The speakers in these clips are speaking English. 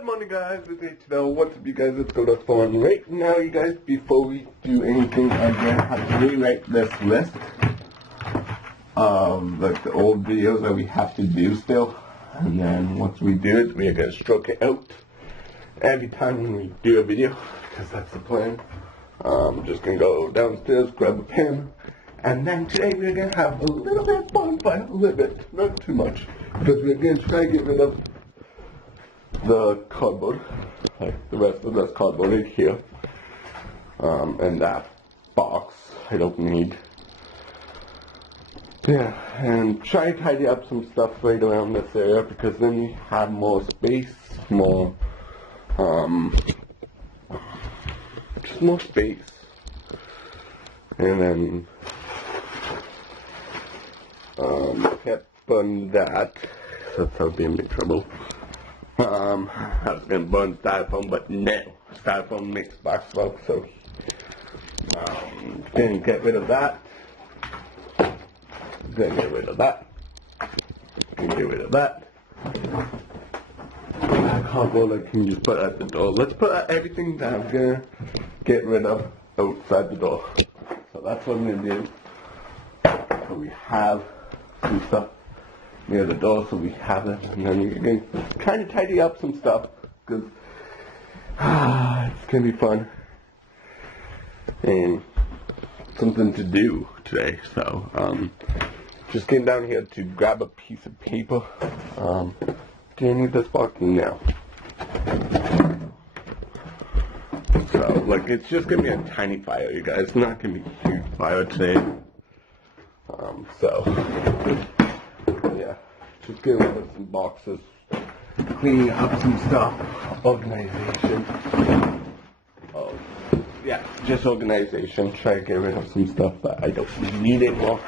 Good morning, guys. It's 8 to know. What's up, you guys? Let's go to fun. Right now, you guys, before we do anything, I'm gonna have to rewrite this list of like the old videos that we have to do still. And then once we do it, we are gonna stroke it out every time we do a video, because that's the plan. I'm just gonna go downstairs, grab a pen, and then today we're gonna have a little bit of fun, but a little bit, not too much, because we're gonna try to get rid of the cardboard, like the rest of this cardboard right here, and that box I don't need. Yeah, and try to tidy up some stuff right around this area, because then we have more space, more, just more space. And then, can't burn that, so that's how I'll be in big trouble. I was going to burn styrofoam, but no. Styrofoam makes box smoke, so gonna get rid of that. Gonna get rid of that. Gonna get rid of that. Cardboard I can just put at the door. Let's put everything that I'm gonna get rid of outside the door. So that's what I'm gonna do. So we have some stuff near the door, so we have it, and then we're going to kind of tidy up some stuff, because it's going to be fun, and something to do today, so, just came down here to grab a piece of paper. Do you need this box? No. So, like, it's just going to be a tiny fire, you guys. It's not going to be a huge fire today. Yeah, just getting rid of some boxes, cleaning up some stuff, organization. Oh, yeah, just organization. Try to get rid of some stuff that I don't need anymore.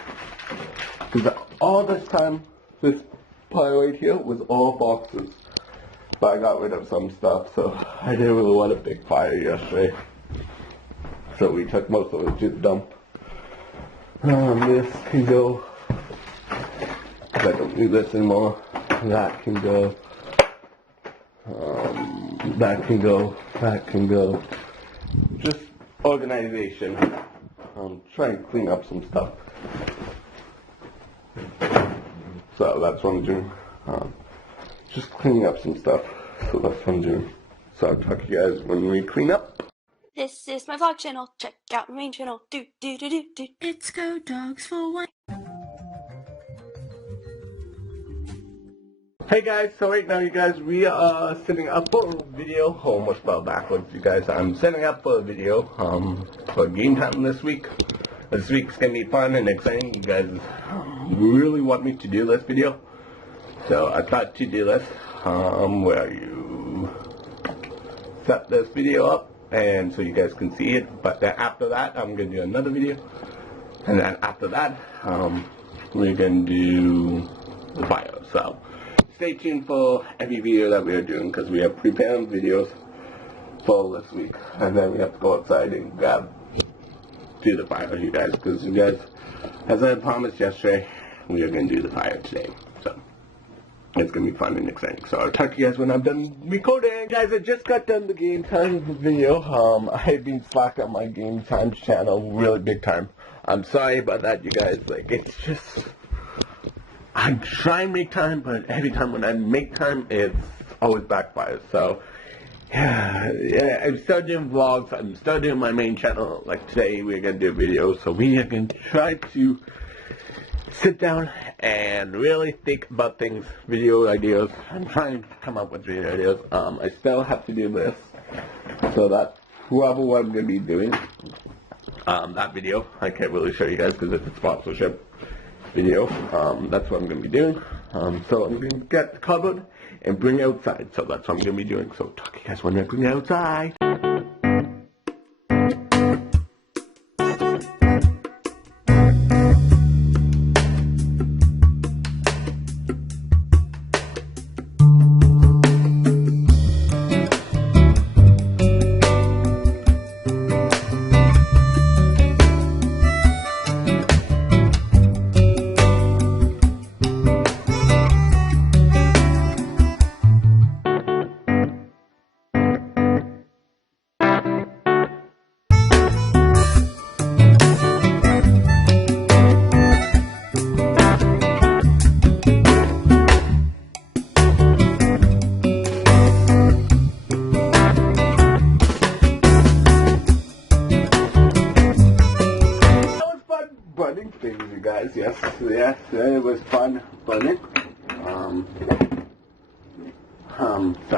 Because all this time, this pile right here was all boxes. But I got rid of some stuff, so I didn't really want a big fire yesterday. So we took most of it to the dump. This can go. I don't do this anymore. That can go. That can go. That can go. Just organization. Try and clean up some stuff. So that's what I'm doing. Just cleaning up some stuff. So that's what I'm doing. So I'll talk to you guys when we clean up. This is my vlog channel. Check out my main channel. Do. It's Go Dogs for One. Hey guys, so right now you guys, we are setting up for a video. Oh, almost fell backwards, you guys. I'm setting up for a video for game time this week. This week's gonna be fun and exciting. You guys really want me to do this video, so I thought to do this. Where you set this video up, and so you guys can see it. But then after that, I'm gonna do another video, and then after that, we're gonna do the fire. So stay tuned for every video that we are doing, because we have prepared videos for this week, and then we have to go outside and do the fire, you guys, because you guys, as I promised yesterday, we are going to do the fire today, so it's going to be fun and exciting. So I'll talk to you guys when I'm done recording. Guys, I just got done the game time video. I've been slack on my game time channel really big time. I'm sorry about that, you guys. Like, it's just, I'm trying to make time, but every time when I make time, it's always backfires. So, yeah, I'm still doing vlogs. I'm still doing my main channel. Like today, we're going to do a video. So we are going to try to sit down and really think about things, video ideas. I'm trying to come up with video ideas. I still have to do this. So that's probably what I'm going to be doing. That video, I can't really show you guys because it's a sponsorship video. That's what I'm going to be doing. So I'm going to get the cupboard and bring it outside. So that's what I'm going to be doing. So talk to you guys when I bring it outside.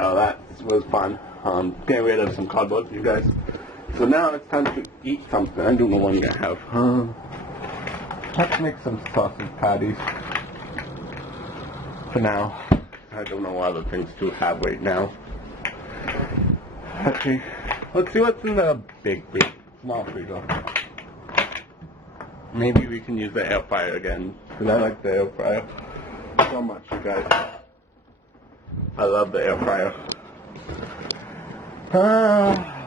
So that was fun. Getting rid of some cardboard for you guys. So now it's time to eat something. I don't know what I'm gonna have. Let's make some sausage patties. For now. I don't know what other things to have right now. Okay. Let's see what's in the big small freezer. Maybe we can use the air fryer again. Because I like the air fryer so much, you guys. I love the air fryer.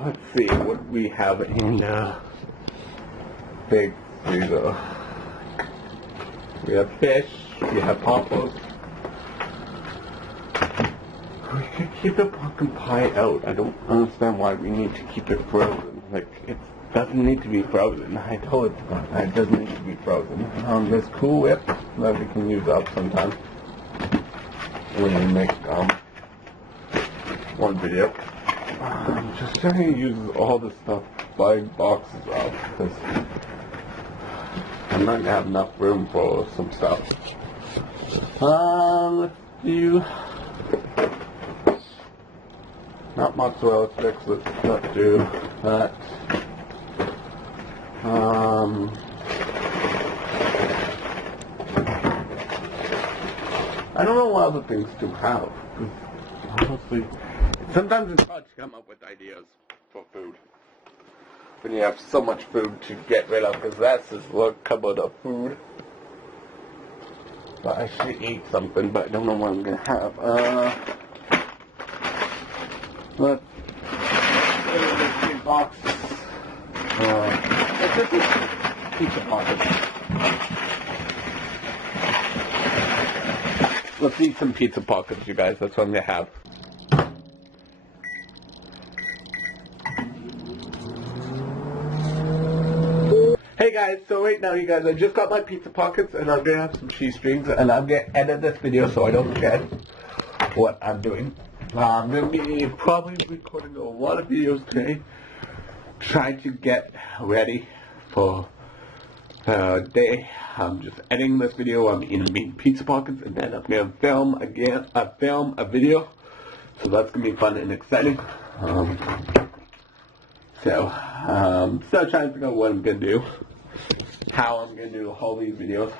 Let's see what we have in the big freezer. We have fish, we have poppers. We could keep the pumpkin pie out. I don't understand why we need to keep it frozen. Like, it doesn't need to be frozen. I told it it doesn't need to be frozen. There's Cool Whip that we can use up sometime when we make one video. Just trying to use all this stuff by boxes out because I'm not gonna have enough room for some stuff. Let's do not mozzarella sticks. Let's not do that. I don't know what other things to have. Honestly, sometimes it's hard to come up with ideas for food when you have so much food to get rid of, because that's just a cupboard of food. But I should eat something, but I don't know what I'm gonna have. Let's get a box. Let's just eat pizza pockets. Let's eat some pizza pockets, you guys. That's what I'm gonna have. Hey guys, so right now, you guys, I just got my pizza pockets, and I'm gonna have some cheese strings, and I'm gonna edit this video so I don't forget what I'm doing. I'm gonna be probably recording a lot of videos today, trying to get ready for the day. I'm just editing this video. I'm eating pizza pockets, and then I'm gonna film a video. So that's gonna be fun and exciting. Still trying to figure out what I'm gonna do, how I'm gonna do all these videos,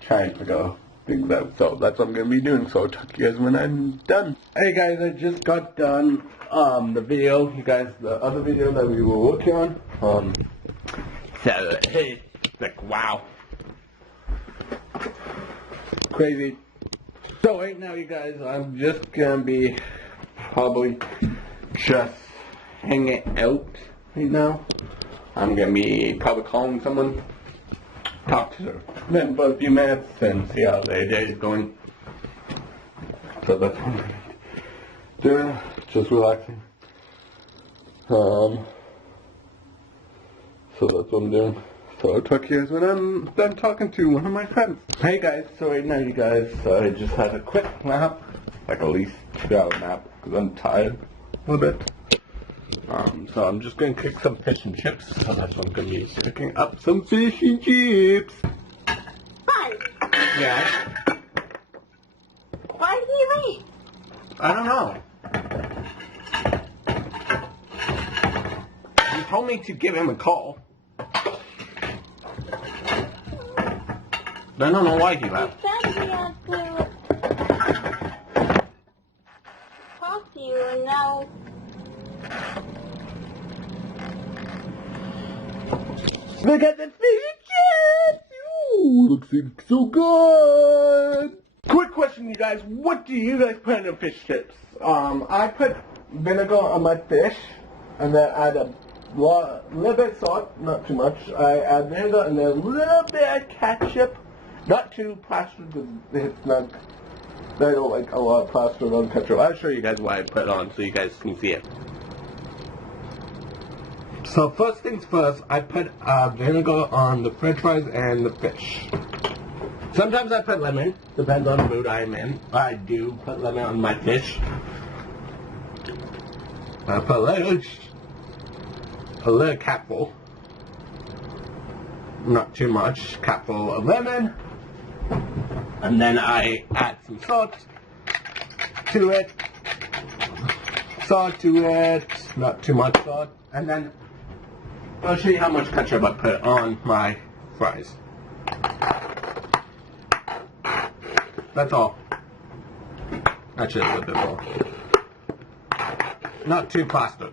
trying to figure things out. So that's what I'm gonna be doing. So I'll talk to you guys when I'm done. Hey guys, I just got done the video, you guys, the other video that we were working on. So hey, like wow, crazy. So right now, you guys, I'm just gonna be probably just hanging out right now. I'm gonna be probably calling someone, talk to them for a few minutes, and see how their day is going. So that's what I'm doing, just relaxing. So that's what I'm doing. So I'll talk to you guys when I'm done talking to one of my friends. Hey guys, so right now, you guys, I just had a quick nap, like at least 2-hour nap, because I'm tired a little bit. So I'm just going to cook some fish and chips. So that's what I'm going to be cooking up, some fish and chips. Fun. Yeah. Why did he leave? I don't know. He told me to give him a call. I don't know why he left. He said he had to talk to you, and now... Look at the fish and chips! Ooh, looks so good! Quick question, you guys. What do you guys put in your fish chips? I put vinegar on my fish, and then add a little bit of salt, not too much. I add vinegar and then a little bit of ketchup. Not too plastered, because it's not... I don't like a lot of plastered on ketchup. I'll show you guys what I put on so you guys can see it. So first things first, I put vinegar on the french fries and the fish. Sometimes I put lemon, depends on the mood I'm in. I do put lemon on my fish. I put a little capful, not too much, capful of lemon. And then I add some salt to it. salt to it, not too much salt, and then I'll show you how much ketchup I put on my fries. That's all. Actually, a little bit more. Not too pasta.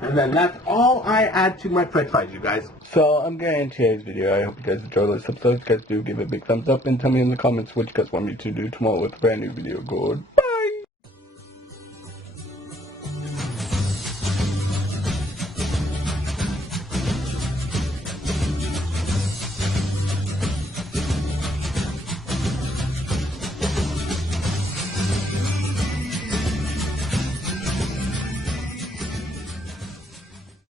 And then that's all I add to my french fries, you guys. So I'm going to end today's video. I hope you guys enjoyed this episode. If you guys do, give it a big thumbs up and tell me in the comments what you guys want me to do tomorrow with a brand new video. Good.